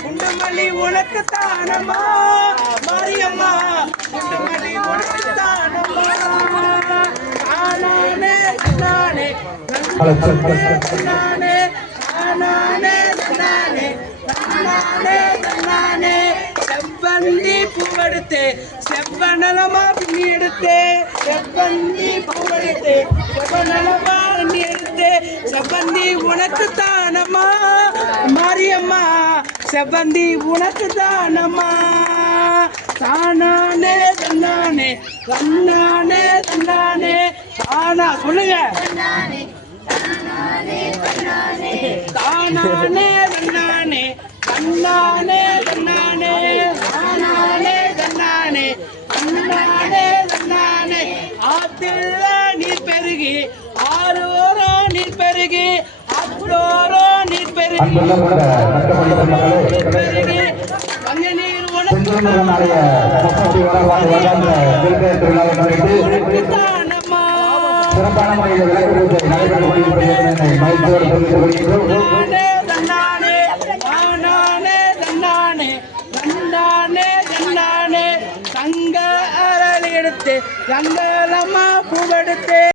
குண்டுமல்லி உனக்கு தானம்மா மாரியம்மா குண்டுமல்லி உனக்கு தானம்மா நானே நானே நானே நானே நானே நானே நானே செவ்வந்தி பூவெடுத்து செவ்வனலமா பின்னி எடுத்து செவ்வந்தி பூவெடுத்து செவ்வனலமா பின்னி எடுத்து செவ்வந்தி உனக்கு தானம்மா மாரியம்மா செவ்வந்தி உனக்கு தானம்மா தானானே தன்னானே தன்னானே தன்னானே தானா சொல்லுங்க தானானே தன்னானே தன்னானே தன்னானே தானானே தன்னானே தன்னானே தன்னானே ஆத்தில நீர் பெருகி ஆரோரோ நீர் பெருகி அத்தோரோ நீர் பெருகி நீர் உனக்கு தானம்மா சிறப்பான முறையில் தன்னானே தானானே தன்னானே தன்னானே தன்னானே தங்க அரளி எடுத்து தங்க